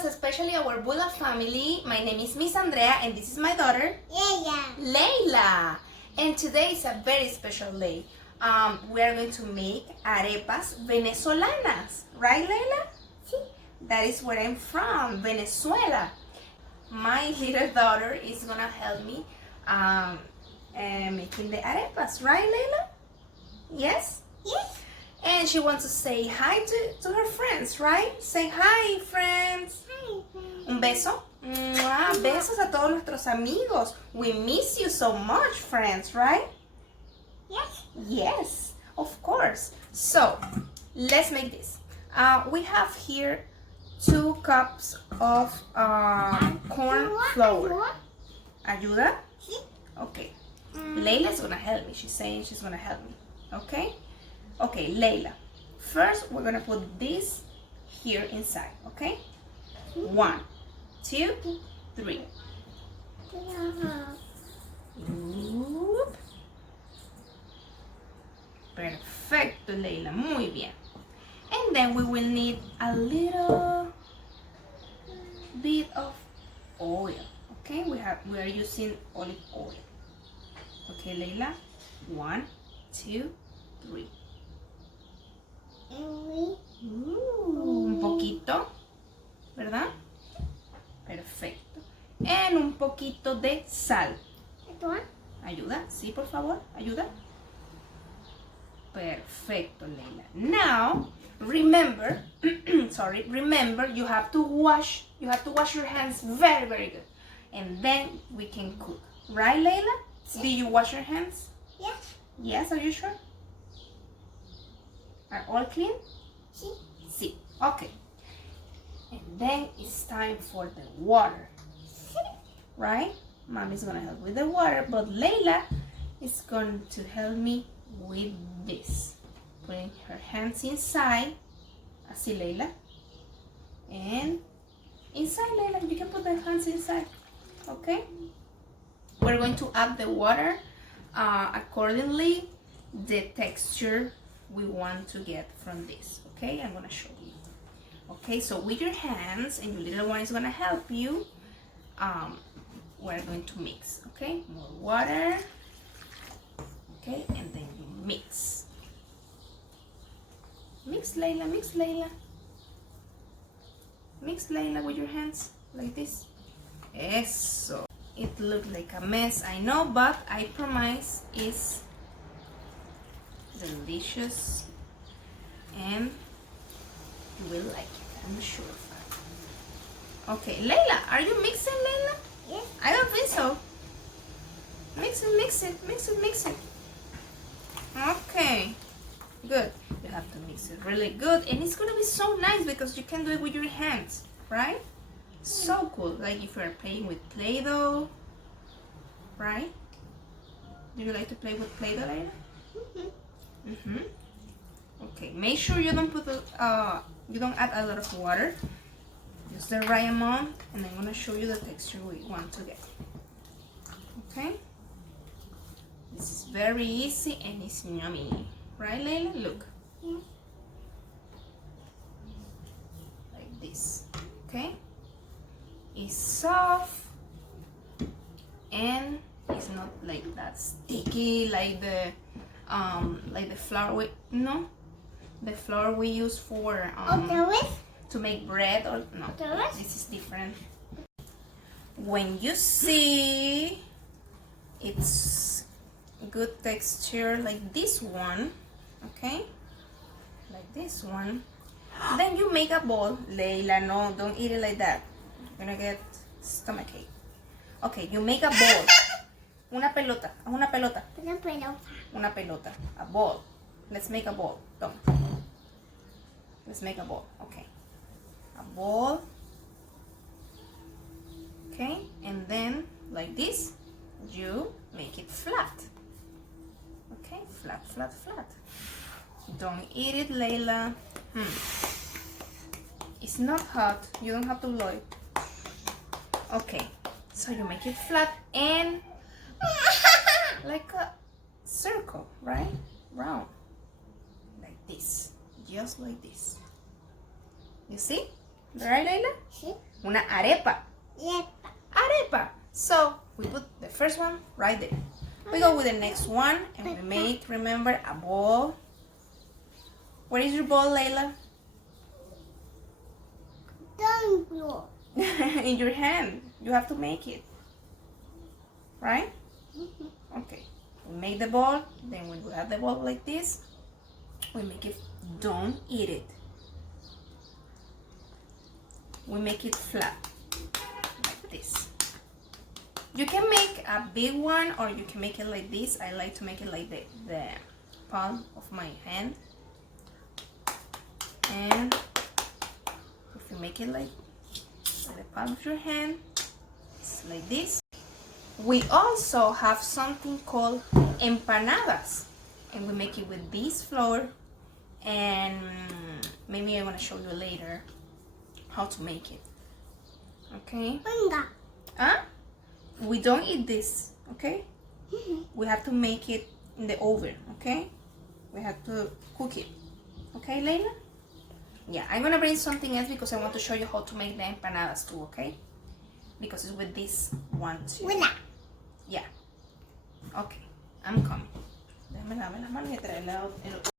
Arepas, especially our Bula family. My name is Miss Andrea and this is my daughter, Leila. And today is a very special day. We are going to make arepas venezolanas, right, Leila? Sí. That is where I'm from, Venezuela. My little daughter is gonna help me making the arepas, right, Leila? Yes? Yes. And she wants to say hi to her friends, right? Say hi, friends. Hi. Un beso. ¡Mua! Besos a todos nuestros amigos. We miss you so much, friends, right? Yes. Yes, of course. So, let's make this. We have here 2 cups of corn flour. ¿Ayuda? Sí. Okay. Leila's gonna help me. She's saying she's gonna help me. Okay? Okay, Leila. First, we're gonna put this here inside. Okay? 1, 2, 3. Oop. Perfecto, Leila. Muy bien. And then we will need a little bit of oil. Okay? We are using olive oil. Okay, Leila. 1, 2, 3. Un poquito, ¿verdad? Perfecto. Y un poquito de sal. ¿Ayuda? Sí, por favor, ayuda. Perfecto, Leila. Now, remember, remember you have to wash your hands very, very good. And then we can cook. Right, Leila? Yes. Did you wash your hands? Yes. Yes, are you sure? Are all clean? Sí. Sí. Okay. And then it's time for the water. Right? Mommy's gonna help with the water, but Leila is going to help me with this. Putting her hands inside. Así, Leila. And inside, Leila. You can put the hands inside. Okay? We're going to add the water accordingly the texture we want to get from this. Okay, I'm gonna show you. Okay, so with your hands, and your little one is gonna help you, we're going to mix. Okay, more water. Okay, and then you mix. Mix, Leila, mix, Leila. Mix, Leila, with your hands like this. Eso. It looks like a mess, I know, but I promise it's delicious and you will like it, I'm sure of that. Okay, Leila, are you mixing, Leila? Yes. I don't think so. Mix it, mix it, mix it, mix it. Okay, good. You have to mix it really good, and it's gonna be so nice because you can do it with your hands, right? So cool, like if you're playing with Play-Doh, right? Do you like to play with Play-Doh, Leila? Okay, make sure you don't put you don't add a lot of water. Just the right amount, and I'm gonna show you the texture we want to get. Okay? This is very easy and it's yummy. Right, Leila? Look. Yeah. Like this. Okay? It's soft and it's not like that sticky like the flour the flour we use for to make bread, or no, this is different. When you see it's good texture like this one, okay, like this one, then you make a ball. Leila, no, don't eat it like that. You're gonna get stomachache. Okay, you make a ball. Una pelota. Una pelota. A ball. Let's make a ball. Come. Let's make a ball. Okay. A ball. Okay, and then like this, you make it flat. Okay, flat, flat, flat. Don't eat it, Leila. It's not hot. You don't have to blow it. Okay, so you make it flat and like a circle, right? Round. Like this. Just like this. You see? Right, Leila? Sí. Una arepa. Arepa. Arepa. So we put the first one right there. We go with the next one and we make, remember, a ball. Where is your ball, Leila? Don't blow. In your hand. You have to make it. Right? Okay. We make the ball. Then when we have the ball like this, we make it, don't eat it. We make it flat. Like this. You can make a big one or you can make it like this. I like to make it like the palm of my hand. And if you make it like the palm of your hand, it's like this. We also have something called empanadas. And we make it with this flour. And maybe I'm going to show you later how to make it. Okay? Venga. Huh? We don't eat this, okay? We have to make it in the oven, okay? We have to cook it. Okay, Leila? Yeah, I'm gonna bring something else because I want to show you how to make the empanadas too, okay? Because it's with this one too. Bula. Yeah. Okay, I'm coming. Déjame lavar las manos y traerle el otro.